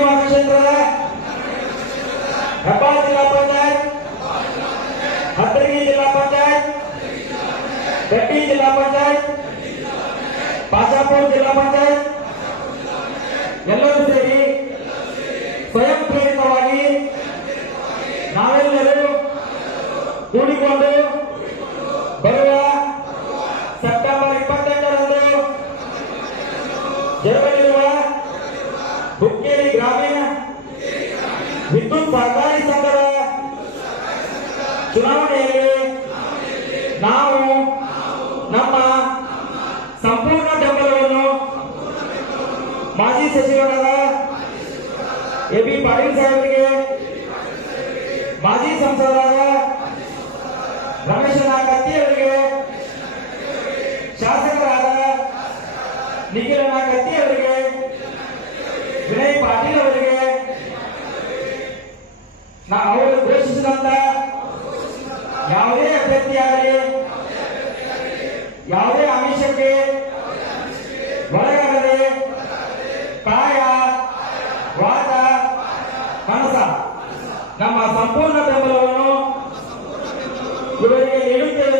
ಚಿಂತಾಮಣಿ ಮತಕ್ಷೇತ್ರದ ಹೆಬ್ಬಾಳ ಜಿಲ್ಲಾ ಪಂಚಾಯತ್, ಹತ್ತರಗಿ ಜಿಲ್ಲಾ ಪಂಚಾಯತ್, ಗಟ್ಟಿ ಜಿಲ್ಲಾ ಪಂಚಾಯತ್, ಬಾಚಾಪುರ ಜಿಲ್ಲಾ ಪಂಚಾಯತ್ ಎಲ್ಲರೂ ಸೇರಿ ಸ್ವಯಂ ಪ್ರೇರಿತವಾಗಿ ನಾವೆಲ್ಲರೂ ಕೂಡಿಕೊಂಡು ಬರುವ ಸೆಪ್ಟೆಂಬರ್ 28ರಂದು ಜರುಗಲಿರುವ ಹುಕ್ಕೇರಿ ಗ್ರಾಮೀಣ ವಿದ್ಯುತ್ ಸಹಕಾರಿ ಸಂಘದ ಚುನಾವಣೆಯಲ್ಲಿ ನಾವು ನಮ್ಮ ಸಂಪೂರ್ಣ ಬೆಂಬಲವನ್ನು ಮಾಜಿ ಸಚಿವರಾದ ಎ.ಬಿ. ಪಾಟೀಲ್ ಸಾಹೇಬರಿಗೆ, ಮಾಜಿ ಸಂಸದರಾದ ರಮೇಶ್ ಕತ್ತಿ ಅವರಿಗೆ, ಶಾಸಕರಾದ ನಿಖಿಲ್ ಕತ್ತಿ ಅವರಿಗೆ, ವಿನಯ್ ಪಾಟೀಲ್ ಅವರಿಗೆ, ಅವರು ಘೋಷಿಸಿದಂತ ಯಾವುದೇ ಅಭ್ಯರ್ಥಿಯಾಗಲಿ ಯಾವುದೇ ಆಮಿಷಕ್ಕೆ ಒಳಗಾಗದೆ ಕಾಯ ವಾಚ ಮನಸ ನಮ್ಮ ಸಂಪೂರ್ಣ ಬೆಂಬಲವನ್ನು ಇವರಿಗೆ ನೀಡುತ್ತೇವೆ